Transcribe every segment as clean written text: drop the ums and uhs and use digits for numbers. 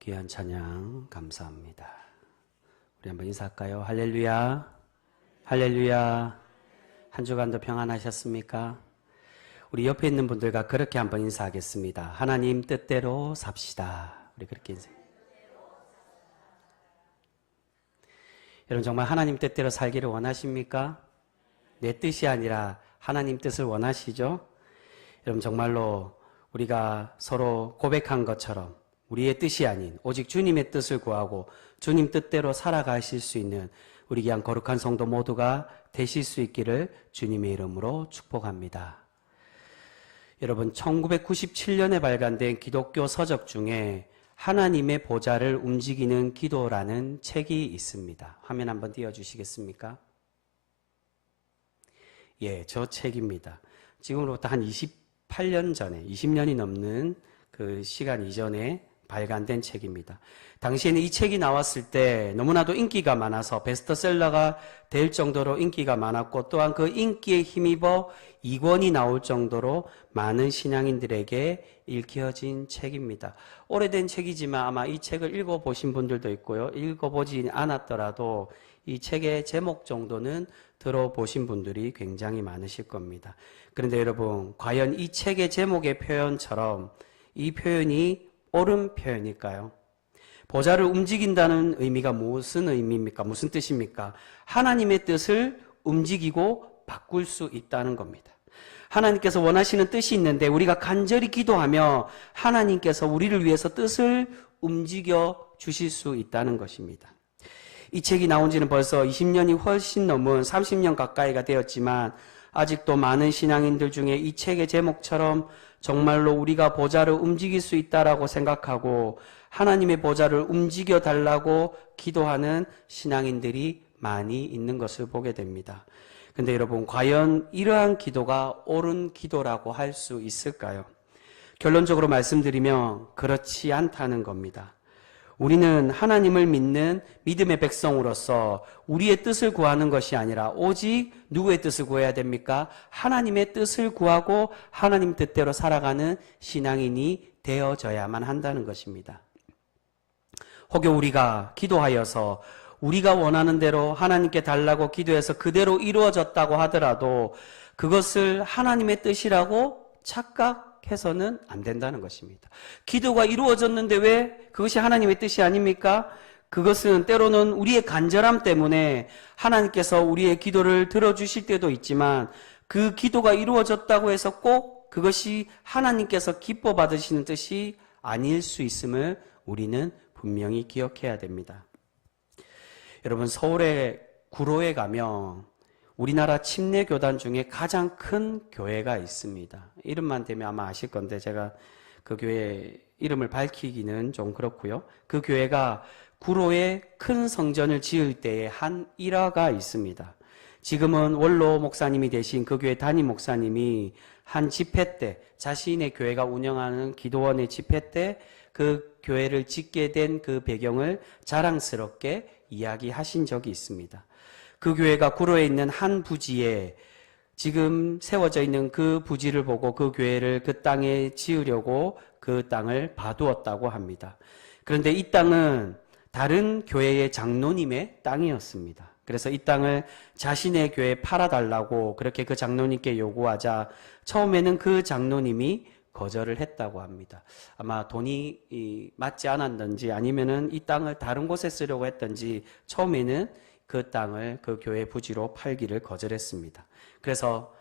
귀한 찬양 감사합니다. 우리 한번 인사할까요? 할렐루야, 할렐루야. 한 주간도 평안하셨습니까? 우리 옆에 있는 분들과 그렇게 한번 인사하겠습니다. 하나님 뜻대로 삽시다. 우리 그렇게 인사해요. 여러분 정말 하나님 뜻대로 살기를 원하십니까? 내 뜻이 아니라 하나님 뜻을 원하시죠? 여러분 정말로 우리가 서로 고백한 것처럼 우리의 뜻이 아닌 오직 주님의 뜻을 구하고 주님 뜻대로 살아가실 수 있는 우리 귀한 거룩한 성도 모두가 되실 수 있기를 주님의 이름으로 축복합니다. 여러분 1997년에 발간된 기독교 서적 중에 하나님의 보좌를 움직이는 기도라는 책이 있습니다. 화면 한번 띄워주시겠습니까? 예, 저 책입니다. 지금으로부터 한 28년 전에 20년이 넘는 그 시간 이전에 발간된 책입니다. 당시에는 이 책이 나왔을 때 너무나도 인기가 많아서 베스트셀러가 될 정도로 인기가 많았고 또한 그 인기에 힘입어 2권이 나올 정도로 많은 신앙인들에게 읽혀진 책입니다. 오래된 책이지만 아마 이 책을 읽어보신 분들도 있고요. 읽어보지 않았더라도 이 책의 제목 정도는 들어보신 분들이 굉장히 많으실 겁니다. 그런데 여러분 과연 이 책의 제목의 표현처럼 이 표현이 옳은 표현일까요? 보좌를 움직인다는 의미가 무슨 의미입니까? 무슨 뜻입니까? 하나님의 뜻을 움직이고 바꿀 수 있다는 겁니다. 하나님께서 원하시는 뜻이 있는데 우리가 간절히 기도하며 하나님께서 우리를 위해서 뜻을 움직여 주실 수 있다는 것입니다. 이 책이 나온 지는 벌써 20년이 훨씬 넘은 30년 가까이가 되었지만 아직도 많은 신앙인들 중에 이 책의 제목처럼 정말로 우리가 보좌를 움직일 수 있다라고 생각하고 하나님의 보좌를 움직여 달라고 기도하는 신앙인들이 많이 있는 것을 보게 됩니다. 근데 여러분 과연 이러한 기도가 옳은 기도라고 할 수 있을까요? 결론적으로 말씀드리면 그렇지 않다는 겁니다. 우리는 하나님을 믿는 믿음의 백성으로서 우리의 뜻을 구하는 것이 아니라 오직 누구의 뜻을 구해야 됩니까? 하나님의 뜻을 구하고 하나님 뜻대로 살아가는 신앙인이 되어져야만 한다는 것입니다. 혹여 우리가 기도하여서 우리가 원하는 대로 하나님께 달라고 기도해서 그대로 이루어졌다고 하더라도 그것을 하나님의 뜻이라고 착각해서는 안 된다는 것입니다. 기도가 이루어졌는데 왜 그것이 하나님의 뜻이 아닙니까? 그것은 때로는 우리의 간절함 때문에 하나님께서 우리의 기도를 들어주실 때도 있지만 그 기도가 이루어졌다고 해서 꼭 그것이 하나님께서 기뻐 받으시는 뜻이 아닐 수 있음을 우리는 분명히 기억해야 됩니다. 여러분 서울의 구로에 가면 우리나라 침례교단 중에 가장 큰 교회가 있습니다. 이름만 대면 아마 아실 건데 제가 그 교회 이름을 밝히기는 좀 그렇고요. 그 교회가 구로에 큰 성전을 지을 때에 한 일화가 있습니다. 지금은 원로 목사님이 되신 그 교회 담임 목사님이 한 집회 때 자신의 교회가 운영하는 기도원의 집회 때 그 교회를 짓게 된 그 배경을 자랑스럽게 이야기하신 적이 있습니다. 그 교회가 구로에 있는 한 부지에 지금 세워져 있는 그 부지를 보고 그 교회를 그 땅에 지으려고 그 땅을 봐두었다고 합니다. 그런데 이 땅은 다른 교회의 장로님의 땅이었습니다. 그래서 이 땅을 자신의 교회에 팔아달라고 그렇게 그 장로님께 요구하자 처음에는 그 장로님이 거절을 했다고 합니다. 아마 돈이 맞지 않았는지 아니면은 이 땅을 다른 곳에 쓰려고 했던지 처음에는 그 땅을 그 교회 부지로 팔기를 거절했습니다. 그래서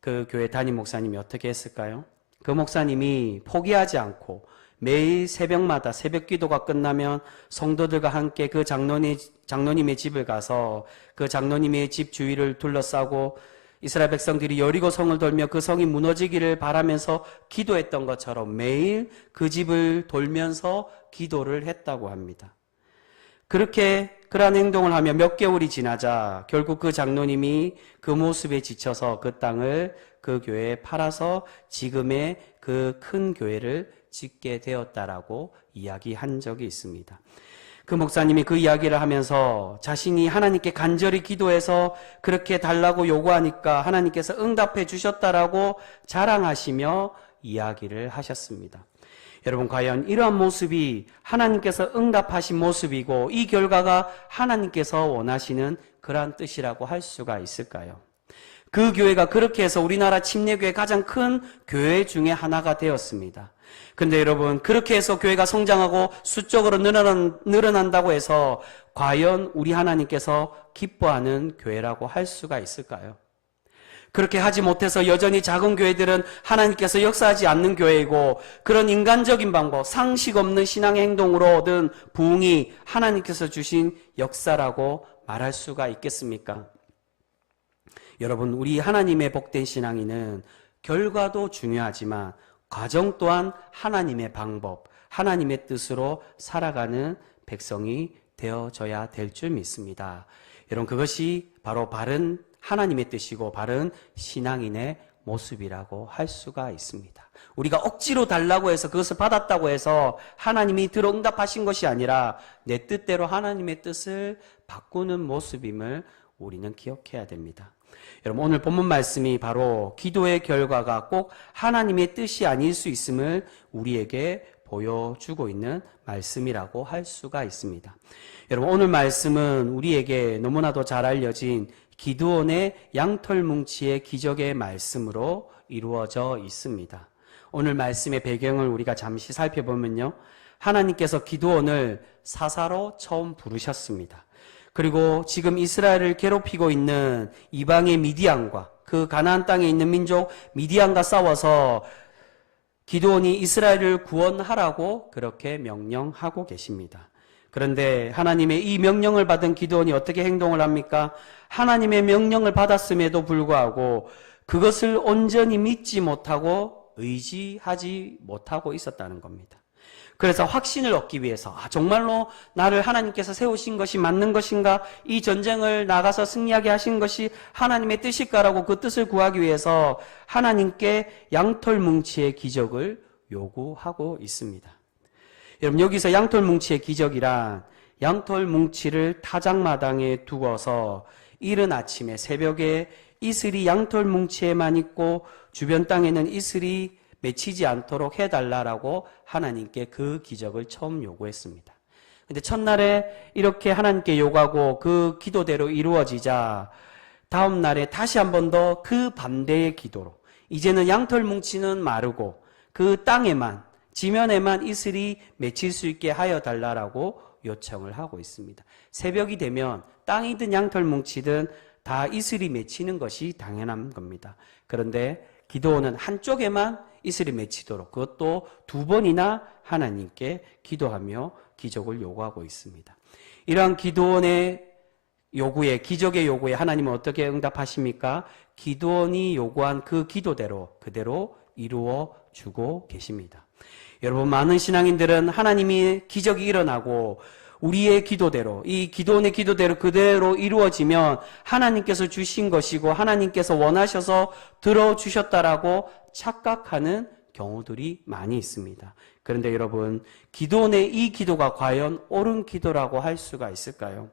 그 교회 담임 목사님이 어떻게 했을까요? 그 목사님이 포기하지 않고 매일 새벽마다 새벽 기도가 끝나면 성도들과 함께 그 장로님의 집을 가서 그 장로님의 집 주위를 둘러싸고 이스라엘 백성들이 여리고 성을 돌며 그 성이 무너지기를 바라면서 기도했던 것처럼 매일 그 집을 돌면서 기도를 했다고 합니다. 그러한 행동을 하며 몇 개월이 지나자 결국 그 장로님이 그 모습에 지쳐서 그 땅을 그 교회에 팔아서 지금의 그 큰 교회를 짓게 되었다라고 이야기한 적이 있습니다. 그 목사님이 그 이야기를 하면서 자신이 하나님께 간절히 기도해서 그렇게 달라고 요구하니까 하나님께서 응답해 주셨다라고 자랑하시며 이야기를 하셨습니다. 여러분, 과연 이러한 모습이 하나님께서 응답하신 모습이고 이 결과가 하나님께서 원하시는 그러한 뜻이라고 할 수가 있을까요? 그 교회가 그렇게 해서 우리나라 침례교회 가장 큰 교회 중에 하나가 되었습니다. 근데 여러분, 그렇게 해서 교회가 성장하고 수적으로 늘어난다고 해서 과연 우리 하나님께서 기뻐하는 교회라고 할 수가 있을까요? 그렇게 하지 못해서 여전히 작은 교회들은 하나님께서 역사하지 않는 교회이고, 그런 인간적인 방법, 상식 없는 신앙의 행동으로 얻은 부흥이 하나님께서 주신 역사라고 말할 수가 있겠습니까? 여러분, 우리 하나님의 복된 신앙인은 결과도 중요하지만 과정 또한 하나님의 방법, 하나님의 뜻으로 살아가는 백성이 되어져야 될 줄 믿습니다. 여러분, 그것이 바로 바른 하나님의 뜻이고 바른 신앙인의 모습이라고 할 수가 있습니다. 우리가 억지로 달라고 해서 그것을 받았다고 해서 하나님이 들어 응답하신 것이 아니라 내 뜻대로 하나님의 뜻을 바꾸는 모습임을 우리는 기억해야 됩니다. 여러분, 오늘 본문 말씀이 바로 기도의 결과가 꼭 하나님의 뜻이 아닐 수 있음을 우리에게 보여주고 있는 말씀이라고 할 수가 있습니다. 여러분, 오늘 말씀은 우리에게 너무나도 잘 알려진 기드온의 양털뭉치의 기적의 말씀으로 이루어져 있습니다. 오늘 말씀의 배경을 우리가 잠시 살펴보면요, 하나님께서 기드온을 사사로 처음 부르셨습니다. 그리고 지금 이스라엘을 괴롭히고 있는 이방의 미디안과 그 가나안 땅에 있는 민족 미디안과 싸워서 기드온이 이스라엘을 구원하라고 그렇게 명령하고 계십니다. 그런데 하나님의 이 명령을 받은 기드온이 어떻게 행동을 합니까? 하나님의 명령을 받았음에도 불구하고 그것을 온전히 믿지 못하고 의지하지 못하고 있었다는 겁니다. 그래서 확신을 얻기 위해서 정말로 나를 하나님께서 세우신 것이 맞는 것인가? 이 전쟁을 나가서 승리하게 하신 것이 하나님의 뜻일까라고 그 뜻을 구하기 위해서 하나님께 양털뭉치의 기적을 요구하고 있습니다. 여러분, 여기서 양털뭉치의 기적이란 양털뭉치를 타작마당에 두어서 이른 아침에 새벽에 이슬이 양털뭉치에만 있고 주변 땅에는 이슬이 맺히지 않도록 해달라라고 하나님께 그 기적을 처음 요구했습니다. 근데 첫날에 이렇게 하나님께 요구하고 그 기도대로 이루어지자 다음 날에 다시 한 번 더 그 반대의 기도로 이제는 양털뭉치는 마르고 그 땅에만 지면에만 이슬이 맺힐 수 있게 하여 달라라고 요청을 하고 있습니다. 새벽이 되면 땅이든 양털뭉치든 다 이슬이 맺히는 것이 당연한 겁니다. 그런데 기도는 한쪽에만 이슬이 맺히도록 그것도 2번이나 하나님께 기도하며 기적을 요구하고 있습니다. 이러한 기도원의 요구에, 기적의 요구에 하나님은 어떻게 응답하십니까? 기도원이 요구한 그 기도대로 그대로 이루어 주고 계십니다. 여러분, 많은 신앙인들은 하나님이 기적이 일어나고 우리의 기도대로, 이 기도원의 기도대로 그대로 이루어지면 하나님께서 주신 것이고 하나님께서 원하셔서 들어주셨다라고 착각하는 경우들이 많이 있습니다. 그런데 여러분, 기도원의 이 기도가 과연 옳은 기도라고 할 수가 있을까요?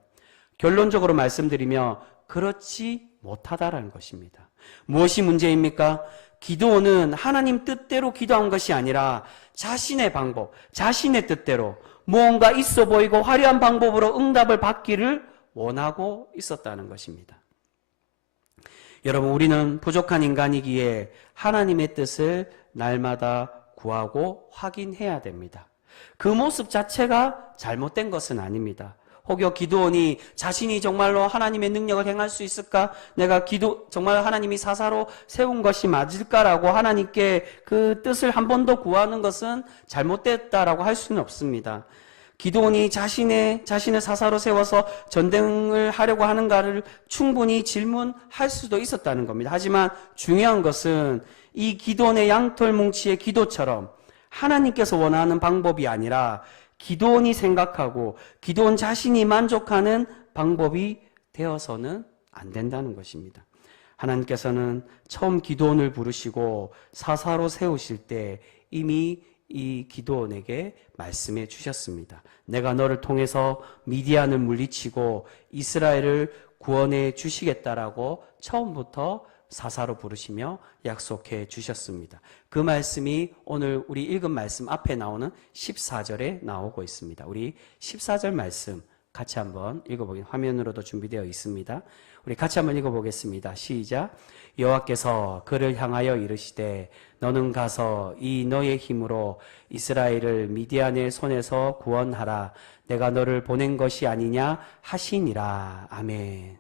결론적으로 말씀드리면 그렇지 못하다라는 것입니다. 무엇이 문제입니까? 기도원은 하나님 뜻대로 기도한 것이 아니라 자신의 방법, 자신의 뜻대로 무언가 있어 보이고 화려한 방법으로 응답을 받기를 원하고 있었다는 것입니다. 여러분, 우리는 부족한 인간이기에 하나님의 뜻을 날마다 구하고 확인해야 됩니다. 그 모습 자체가 잘못된 것은 아닙니다. 혹여 기드온이 자신이 정말로 하나님의 능력을 행할 수 있을까? 내가 정말 하나님이 사사로 세운 것이 맞을까라고 하나님께 그 뜻을 한 번 더 구하는 것은 잘못됐다라고 할 수는 없습니다. 기드온이 자신을 사사로 세워서 전쟁을 하려고 하는가를 충분히 질문할 수도 있었다는 겁니다. 하지만 중요한 것은 이 기드온의 양털뭉치의 기도처럼 하나님께서 원하는 방법이 아니라 기드온이 생각하고 기드온 자신이 만족하는 방법이 되어서는 안 된다는 것입니다. 하나님께서는 처음 기드온을 부르시고 사사로 세우실 때 이미 이 기드온에게 말씀해 주셨습니다. 내가 너를 통해서 미디안을 물리치고 이스라엘을 구원해 주시겠다라고 처음부터 사사로 부르시며 약속해 주셨습니다. 그 말씀이 오늘 우리 읽은 말씀 앞에 나오는 14절에 나오고 있습니다. 우리 14절 말씀 같이 한번 읽어보겠습니다. 화면으로도 준비되어 있습니다. 우리 같이 한번 읽어보겠습니다. 시작. 여호와께서 그를 향하여 이르시되 너는 가서 이 너의 힘으로 이스라엘을 미디안의 손에서 구원하라. 내가 너를 보낸 것이 아니냐 하시니라. 아멘.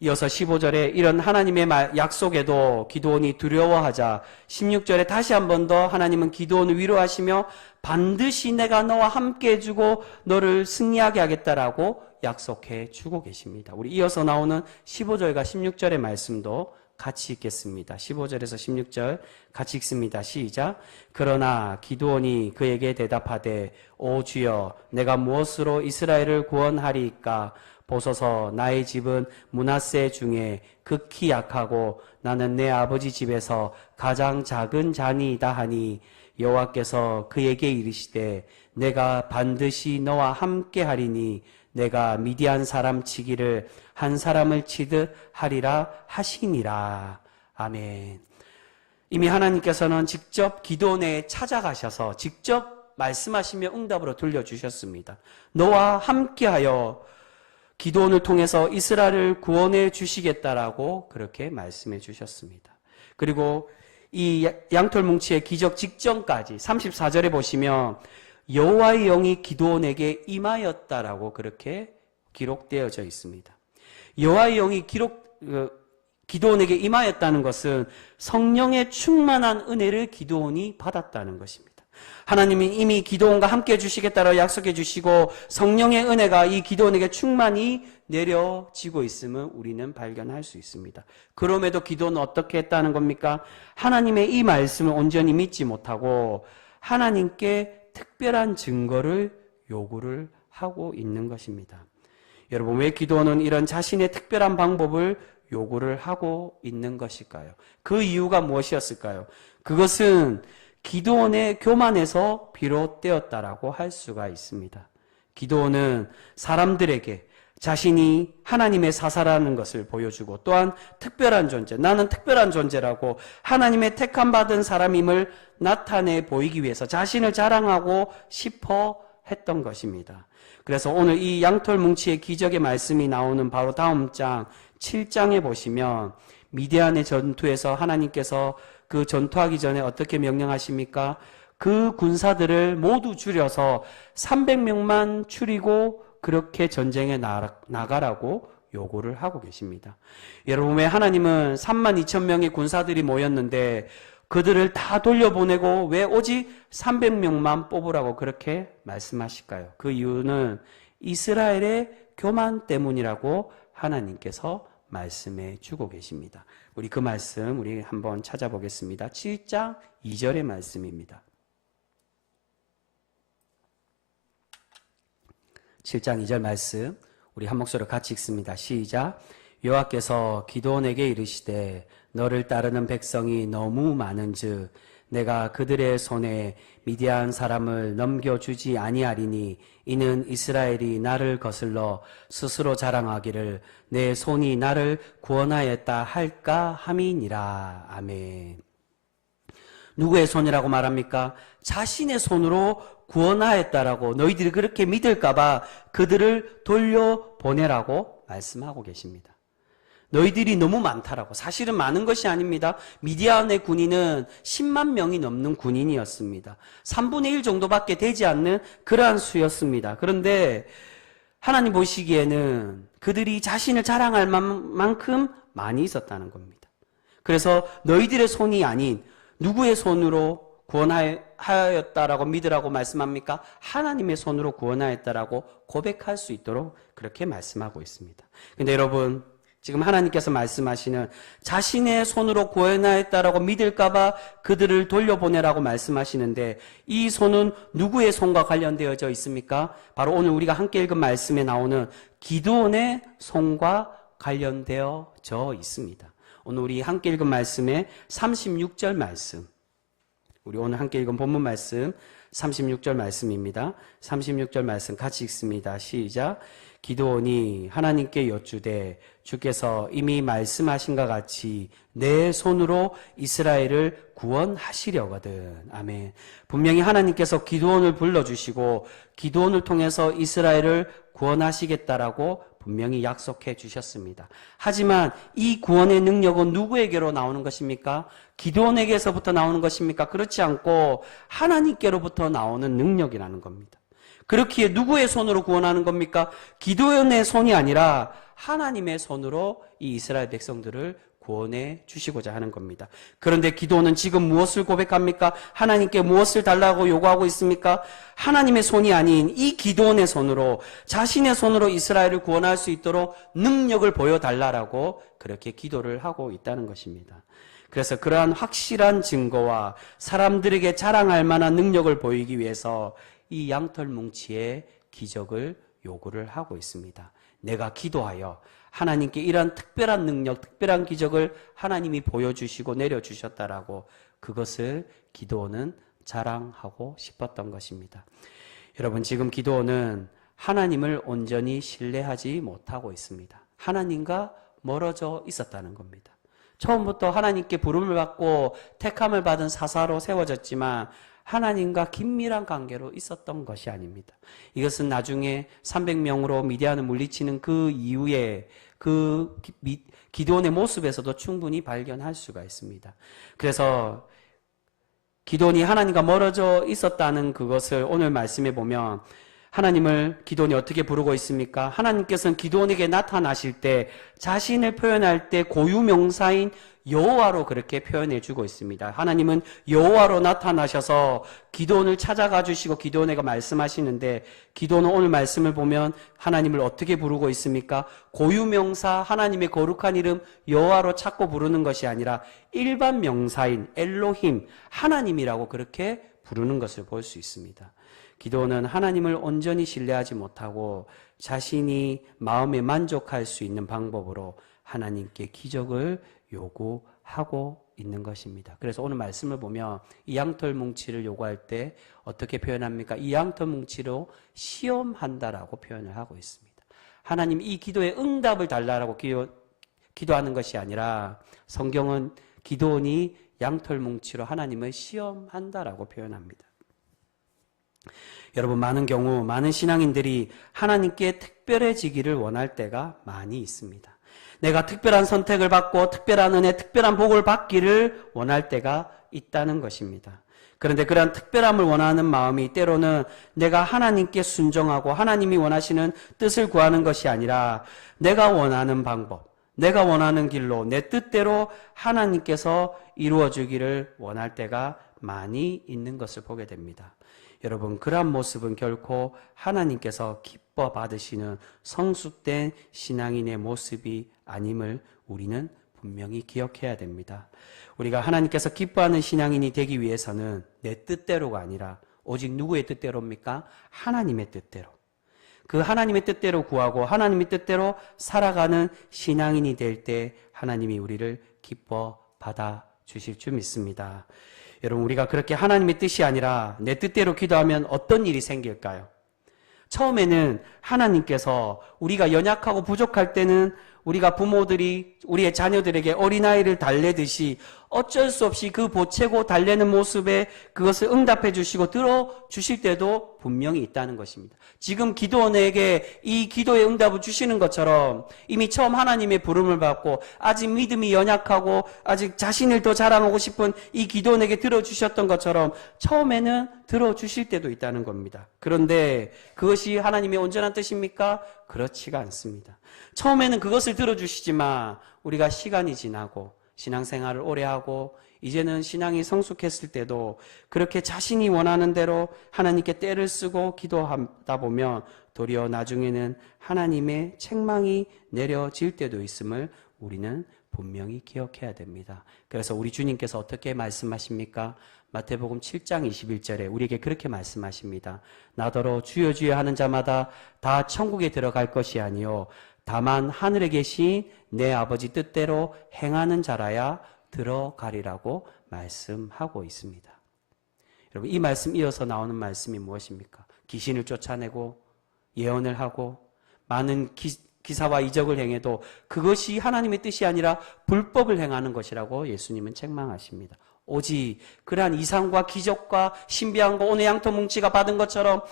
이어서 15절에 이런 하나님의 약속에도 기드온이 두려워하자 16절에 다시 한 번 더 하나님은 기드온을 위로하시며 반드시 내가 너와 함께 해주고 너를 승리하게 하겠다라고 약속해 주고 계십니다. 우리 이어서 나오는 15절과 16절의 말씀도 같이 읽겠습니다. 15절에서 16절 같이 읽습니다. 시작. 그러나 기드온이 그에게 대답하되 오 주여 내가 무엇으로 이스라엘을 구원하리이까 보소서 나의 집은 므낫세 중에 극히 약하고 나는 내 아버지 집에서 가장 작은 자니이다 하니 여호와께서 그에게 이르시되 내가 반드시 너와 함께 하리니 내가 미디안 사람 치기를 한 사람을 치듯 하리라 하시니라. 아멘. 이미 하나님께서는 직접 기드온에 찾아가셔서 직접 말씀하시며 응답으로 들려주셨습니다. 너와 함께하여 기드온을 통해서 이스라엘을 구원해 주시겠다라고 그렇게 말씀해 주셨습니다. 그리고 이 양털뭉치의 기적 직전까지 34절에 보시면 여호와의 영이 기드온에게 임하였다라고 그렇게 기록되어져 있습니다. 여호와의 영이 기드온에게 임하였다는 것은 성령의 충만한 은혜를 기드온이 받았다는 것입니다. 하나님이 이미 기드온과 함께 해주시겠다고 약속해 주시고 성령의 은혜가 이 기드온에게 충만히 내려지고 있음을 우리는 발견할 수 있습니다. 그럼에도 기드온은 어떻게 했다는 겁니까? 하나님의 이 말씀을 온전히 믿지 못하고 하나님께 특별한 증거를 요구를 하고 있는 것입니다. 여러분, 왜 기드온은 이런 자신의 특별한 방법을 요구를 하고 있는 것일까요? 그 이유가 무엇이었을까요? 그것은 기드온의 교만에서 비롯되었다라고 할 수가 있습니다. 기드온은 사람들에게 자신이 하나님의 사사라는 것을 보여주고 또한 특별한 존재, 나는 특별한 존재라고 하나님의 택함 받은 사람임을 나타내 보이기 위해서 자신을 자랑하고 싶어 했던 것입니다. 그래서 오늘 이 양털뭉치의 기적의 말씀이 나오는 바로 다음 장 7장에 보시면 미디안의 전투에서 하나님께서 그 전투하기 전에 어떻게 명령하십니까? 그 군사들을 모두 줄여서 300명만 추리고 그렇게 전쟁에 나가라고 요구를 하고 계십니다. 여러분, 왜 하나님은 32,000명의 군사들이 모였는데 그들을 다 돌려보내고 왜 오직 300명만 뽑으라고 그렇게 말씀하실까요? 그 이유는 이스라엘의 교만 때문이라고 하나님께서 말씀해 주고 계십니다. 우리 그 말씀 우리 한번 찾아보겠습니다. 7장 2절의 말씀입니다. 7장 2절 말씀 우리 한 목소리로 같이 읽습니다. 시작. 여호와께서 기드온에게 이르시되 너를 따르는 백성이 너무 많은즉 내가 그들의 손에 미디안 사람을 넘겨주지 아니하리니 이는 이스라엘이 나를 거슬러 스스로 자랑하기를 내 손이 나를 구원하였다 할까 함이니라. 아멘. 누구의 손이라고 말합니까? 자신의 손으로 구원하였다라고 너희들이 그렇게 믿을까봐 그들을 돌려보내라고 말씀하고 계십니다. 너희들이 너무 많다라고. 사실은 많은 것이 아닙니다. 미디안의 군인은 10만 명이 넘는 군인이었습니다. 3분의 1 정도밖에 되지 않는 그러한 수였습니다. 그런데 하나님 보시기에는 그들이 자신을 자랑할 만큼 많이 있었다는 겁니다. 그래서 너희들의 손이 아닌 누구의 손으로 구원하였다라고 믿으라고 말씀합니까? 하나님의 손으로 구원하였다라고 고백할 수 있도록 그렇게 말씀하고 있습니다. 근데 여러분, 지금 하나님께서 말씀하시는 자신의 손으로 구원하였다라고 믿을까봐 그들을 돌려보내라고 말씀하시는데 이 손은 누구의 손과 관련되어져 있습니까? 바로 오늘 우리가 함께 읽은 말씀에 나오는 기드온의 손과 관련되어져 있습니다. 오늘 우리 함께 읽은 말씀의 36절 말씀, 우리 오늘 함께 읽은 본문 말씀 36절 말씀입니다. 36절 말씀 같이 읽습니다. 시작. 기드온이 하나님께 여쭈되 주께서 이미 말씀하신 것 같이 내 손으로 이스라엘을 구원하시려거든. 아멘. 분명히 하나님께서 기드온을 불러주시고 기드온을 통해서 이스라엘을 구원하시겠다라고 분명히 약속해 주셨습니다. 하지만 이 구원의 능력은 누구에게로 나오는 것입니까? 기드온에게서부터 나오는 것입니까? 그렇지 않고 하나님께로부터 나오는 능력이라는 겁니다. 그렇기에 누구의 손으로 구원하는 겁니까? 기드온의 손이 아니라 하나님의 손으로 이 이스라엘 백성들을 구원해 주시고자 하는 겁니다. 그런데 기드온은 지금 무엇을 고백합니까? 하나님께 무엇을 달라고 요구하고 있습니까? 하나님의 손이 아닌 이 기드온의 손으로, 자신의 손으로 이스라엘을 구원할 수 있도록 능력을 보여달라고 그렇게 기도를 하고 있다는 것입니다. 그래서 그러한 확실한 증거와 사람들에게 자랑할 만한 능력을 보이기 위해서 이 양털 뭉치의 기적을 요구를 하고 있습니다. 내가 기도하여 하나님께 이러한 특별한 능력, 특별한 기적을 하나님이 보여주시고 내려주셨다라고 그것을 기드온은 자랑하고 싶었던 것입니다. 여러분, 지금 기드온은 하나님을 온전히 신뢰하지 못하고 있습니다. 하나님과 멀어져 있었다는 겁니다. 처음부터 하나님께 부름을 받고 택함을 받은 사사로 세워졌지만 하나님과 긴밀한 관계로 있었던 것이 아닙니다. 이것은 나중에 300명으로 미디안을 물리치는 그 이후에 그 기드온의 모습에서도 충분히 발견할 수가 있습니다. 그래서 기드온이 하나님과 멀어져 있었다는 그것을 오늘 말씀에 보면 하나님을 기드온이 어떻게 부르고 있습니까? 하나님께서는 기드온에게 나타나실 때 자신을 표현할 때 고유명사인 여호와로 그렇게 표현해 주고 있습니다. 하나님은 여호와로 나타나셔서 기드온을 찾아가 주시고 기드온에게 말씀하시는데 기드온은 오늘 말씀을 보면 하나님을 어떻게 부르고 있습니까? 고유명사 하나님의 거룩한 이름 여호와로 찾고 부르는 것이 아니라 일반 명사인 엘로힘 하나님이라고 그렇게 부르는 것을 볼 수 있습니다. 기드온은 하나님을 온전히 신뢰하지 못하고 자신이 마음에 만족할 수 있는 방법으로 하나님께 기적을 요구하고 있는 것입니다. 그래서 오늘 말씀을 보면 이 양털 뭉치를 요구할 때 어떻게 표현합니까? 이 양털 뭉치로 시험한다라고 표현을 하고 있습니다. 하나님 이 기도에 응답을 달라라고 기도하는 것이 아니라 성경은 기드온이 양털 뭉치로 하나님을 시험한다라고 표현합니다. 여러분, 많은 경우 많은 신앙인들이 하나님께 특별해지기를 원할 때가 많이 있습니다. 내가 특별한 선택을 받고 특별한 은혜, 특별한 복을 받기를 원할 때가 있다는 것입니다. 그런데 그러한 특별함을 원하는 마음이 때로는 내가 하나님께 순종하고 하나님이 원하시는 뜻을 구하는 것이 아니라 내가 원하는 방법, 내가 원하는 길로 내 뜻대로 하나님께서 이루어주기를 원할 때가 많이 있는 것을 보게 됩니다. 여러분, 그러한 모습은 결코 하나님께서 기뻐 받으시는 성숙된 신앙인의 모습이 아님을 우리는 분명히 기억해야 됩니다. 우리가 하나님께서 기뻐하는 신앙인이 되기 위해서는 내 뜻대로가 아니라 오직 누구의 뜻대로입니까? 하나님의 뜻대로. 그 하나님의 뜻대로 구하고 하나님의 뜻대로 살아가는 신앙인이 될 때 하나님이 우리를 기뻐 받아 주실 줄 믿습니다. 여러분, 우리가 그렇게 하나님의 뜻이 아니라 내 뜻대로 기도하면 어떤 일이 생길까요? 처음에는 하나님께서 우리가 연약하고 부족할 때는 우리가 부모들이 우리의 자녀들에게 어린아이를 달래듯이 어쩔 수 없이 그 보채고 달래는 모습에 그것을 응답해 주시고 들어주실 때도 분명히 있다는 것입니다. 지금 기드온에게 이 기도의 응답을 주시는 것처럼 이미 처음 하나님의 부름을 받고 아직 믿음이 연약하고 아직 자신을 더 자랑하고 싶은 이 기드온에게 들어주셨던 것처럼 처음에는 들어주실 때도 있다는 겁니다. 그런데 그것이 하나님의 온전한 뜻입니까? 그렇지가 않습니다. 처음에는 그것을 들어주시지만 우리가 시간이 지나고 신앙생활을 오래 하고 이제는 신앙이 성숙했을 때도 그렇게 자신이 원하는 대로 하나님께 때를 쓰고 기도하다 보면 도리어 나중에는 하나님의 책망이 내려질 때도 있음을 우리는 분명히 기억해야 됩니다. 그래서 우리 주님께서 어떻게 말씀하십니까? 마태복음 7장 21절에 우리에게 그렇게 말씀하십니다. 나더러 주여 주여 하는 자마다 다 천국에 들어갈 것이 아니요 다만 하늘에 계신 내 아버지 뜻대로 행하는 자라야 들어가리라고 말씀하고 있습니다. 여러분, 이 말씀 이어서 나오는 말씀이 무엇입니까? 귀신을 쫓아내고 예언을 하고 많은 기사와 이적을 행해도 그것이 하나님의 뜻이 아니라 불법을 행하는 것이라고 예수님은 책망하십니다. 오직 그러한 이상과 기적과 신비한 거, 오늘 양털뭉치가 받은 것처럼,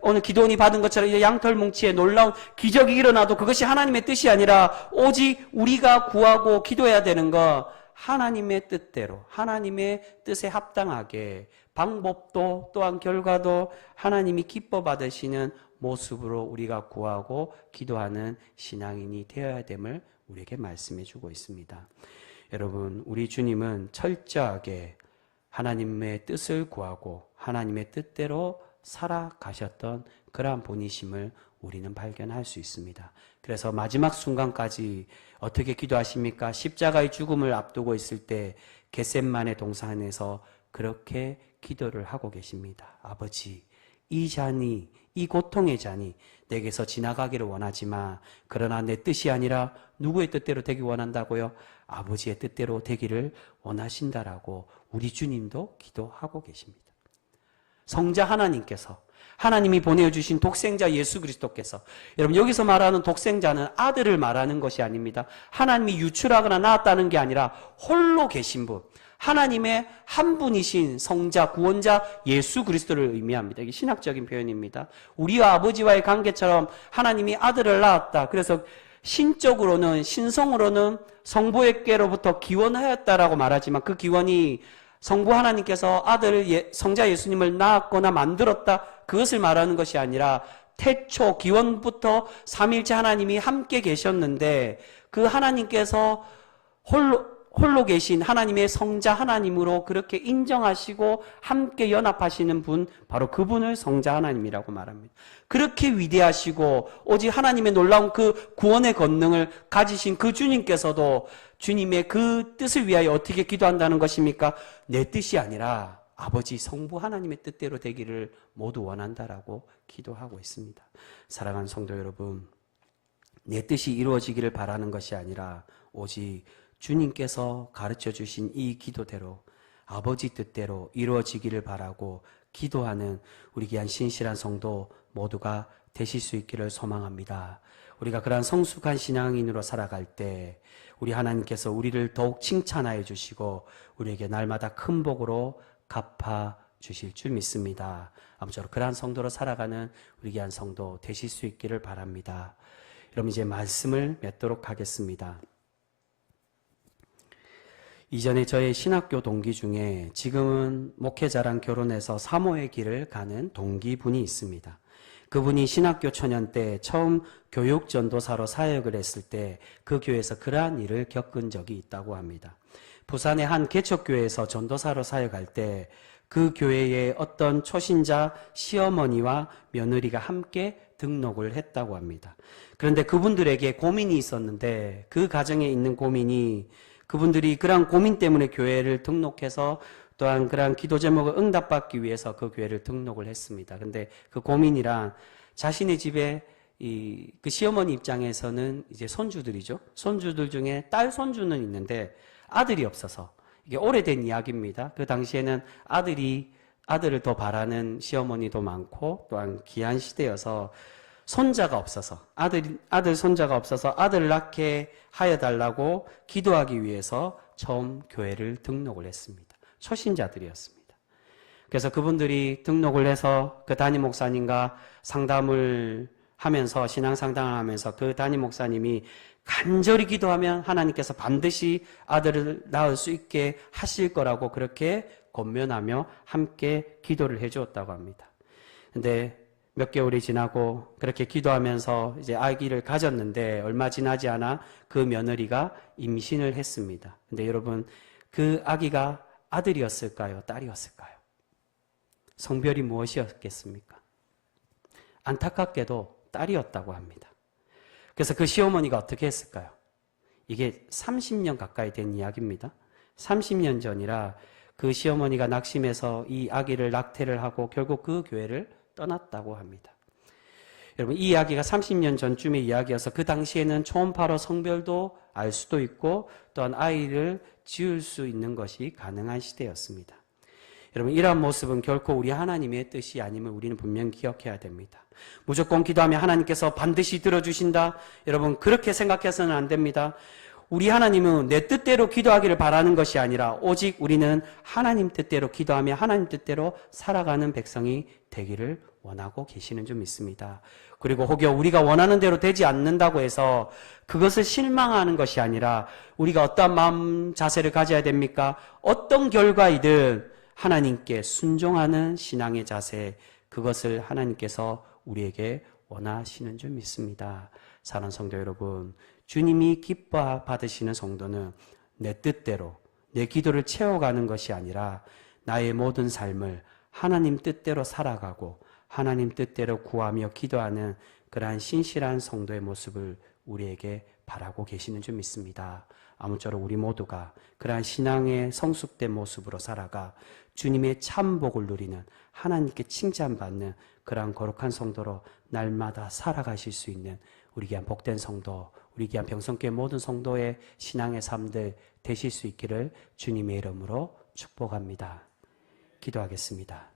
오늘 기도원이 받은 것처럼 이 양털뭉치에 놀라운 기적이 일어나도 그것이 하나님의 뜻이 아니라 오직 우리가 구하고 기도해야 되는 거, 하나님의 뜻대로, 하나님의 뜻에 합당하게 방법도 또한 결과도 하나님이 기뻐 받으시는 모습으로 우리가 구하고 기도하는 신앙인이 되어야 됨을 우리에게 말씀해 주고 있습니다. 여러분, 우리 주님은 철저하게 하나님의 뜻을 구하고 하나님의 뜻대로 살아가셨던 그러한 분이심을 우리는 발견할 수 있습니다. 그래서 마지막 순간까지 어떻게 기도하십니까? 십자가의 죽음을 앞두고 있을 때 겟셋마네 동산에서 그렇게 기도를 하고 계십니다. 아버지, 이 잔이, 이 고통의 잔이 내게서 지나가기를 원하지만 그러나 내 뜻이 아니라 누구의 뜻대로 되기 원한다고요? 아버지의 뜻대로 되기를 원하신다라고 우리 주님도 기도하고 계십니다. 성자 하나님께서, 하나님이 보내주신 독생자 예수 그리스도께서, 여러분 여기서 말하는 독생자는 아들을 말하는 것이 아닙니다. 하나님이 유출하거나 낳았다는 게 아니라 홀로 계신 분, 하나님의 한 분이신 성자, 구원자 예수 그리스도를 의미합니다. 이게 신학적인 표현입니다. 우리와 아버지와의 관계처럼 하나님이 아들을 낳았다. 그래서 신적으로는, 신성으로는 성부에게로부터 기원하였다라고 말하지만 그 기원이 성부 하나님께서 아들 성자 예수님을 낳았거나 만들었다, 그것을 말하는 것이 아니라 태초 기원부터 삼위일체 하나님이 함께 계셨는데 그 하나님께서 홀로 계신 하나님의 성자 하나님으로 그렇게 인정하시고 함께 연합하시는 분, 바로 그분을 성자 하나님이라고 말합니다. 그렇게 위대하시고 오직 하나님의 놀라운 그 구원의 권능을 가지신 그 주님께서도 주님의 그 뜻을 위하여 어떻게 기도한다는 것입니까? 내 뜻이 아니라 아버지 성부 하나님의 뜻대로 되기를 모두 원한다라고 기도하고 있습니다. 사랑하는 성도 여러분, 내 뜻이 이루어지기를 바라는 것이 아니라 오직 주님께서 가르쳐 주신 이 기도대로 아버지 뜻대로 이루어지기를 바라고 기도하는 우리 귀한 신실한 성도 모두가 되실 수 있기를 소망합니다. 우리가 그러한 성숙한 신앙인으로 살아갈 때 우리 하나님께서 우리를 더욱 칭찬하여 주시고 우리에게 날마다 큰 복으로 갚아 주실 줄 믿습니다. 아무쪼록 그러한 성도로 살아가는 우리 귀한 성도 되실 수 있기를 바랍니다. 여러분, 이제 말씀을 맺도록 하겠습니다. 이전에 저의 신학교 동기 중에 지금은 목회자랑 결혼해서 사모의 길을 가는 동기분이 있습니다. 그분이 신학교 초년 때 처음 교육 전도사로 사역을 했을 때 그 교회에서 그러한 일을 겪은 적이 있다고 합니다. 부산의 한 개척교회에서 전도사로 사역할 때 그 교회의 어떤 초신자 시어머니와 며느리가 함께 등록을 했다고 합니다. 그런데 그분들에게 고민이 있었는데 그 가정에 있는 고민이, 그분들이 그러한 고민 때문에 교회를 등록해서 또한 그러한 기도 제목을 응답받기 위해서 그 교회를 등록을 했습니다. 근데 그 고민이란 자신의 집에 그 시어머니 입장에서는 이제 손주들이죠. 손주들 중에 딸 손주는 있는데 아들이 없어서, 이게 오래된 이야기입니다. 그 당시에는 아들을 더 바라는 시어머니도 많고 또한 귀한 시대여서 손자가 없어서, 아들 손자가 없어서 아들을 낳게 하여 달라고 기도하기 위해서 처음 교회를 등록을 했습니다. 초신자들이었습니다. 그래서 그분들이 등록을 해서 그 담임 목사님과 상담을 하면서, 신앙 상담을 하면서 그 담임 목사님이 간절히 기도하면 하나님께서 반드시 아들을 낳을 수 있게 하실 거라고 그렇게 권면하며 함께 기도를 해주었다고 합니다. 근데 몇 개월이 지나고 그렇게 기도하면서 이제 아기를 가졌는데 얼마 지나지 않아 그 며느리가 임신을 했습니다. 근데 여러분, 그 아기가 아들이었을까요? 딸이었을까요? 성별이 무엇이었겠습니까? 안타깝게도 딸이었다고 합니다. 그래서 그 시어머니가 어떻게 했을까요? 이게 30년 가까이 된 이야기입니다. 30년 전이라 그 시어머니가 낙심해서 이 아기를 낙태를 하고 결국 그 교회를 떠났다고 합니다. 여러분, 이 이야기가 30년 전쯤의 이야기여서 그 당시에는 초음파로 성별도 알 수도 있고 또한 아이를 지을 수 있는 것이 가능한 시대였습니다. 여러분, 이러한 모습은 결코 우리 하나님의 뜻이 아님을 우리는 분명히 기억해야 됩니다. 무조건 기도하면 하나님께서 반드시 들어주신다. 여러분, 그렇게 생각해서는 안 됩니다. 우리 하나님은 내 뜻대로 기도하기를 바라는 것이 아니라 오직 우리는 하나님 뜻대로 기도하며 하나님 뜻대로 살아가는 백성이 되기를 원하고 계시는 줄 믿습니다. 그리고 혹여 우리가 원하는 대로 되지 않는다고 해서 그것을 실망하는 것이 아니라 우리가 어떠한 마음 자세를 가져야 됩니까? 어떤 결과이든 하나님께 순종하는 신앙의 자세, 그것을 하나님께서 우리에게 원하시는 줄 믿습니다. 사랑하는 성도 여러분, 주님이 기뻐 받으시는 성도는 내 뜻대로 내 기도를 채워가는 것이 아니라 나의 모든 삶을 하나님 뜻대로 살아가고 하나님 뜻대로 구하며 기도하는 그러한 신실한 성도의 모습을 우리에게 바라고 계시는 줄 믿습니다. 아무쪼록 우리 모두가 그러한 신앙의 성숙된 모습으로 살아가 주님의 참 복을 누리는, 하나님께 칭찬받는 그러한 거룩한 성도로 날마다 살아가실 수 있는 우리 귀한 복된 성도, 우리 귀한 병성교회 모든 성도의 신앙의 삶들 되실 수 있기를 주님의 이름으로 축복합니다. 기도하겠습니다.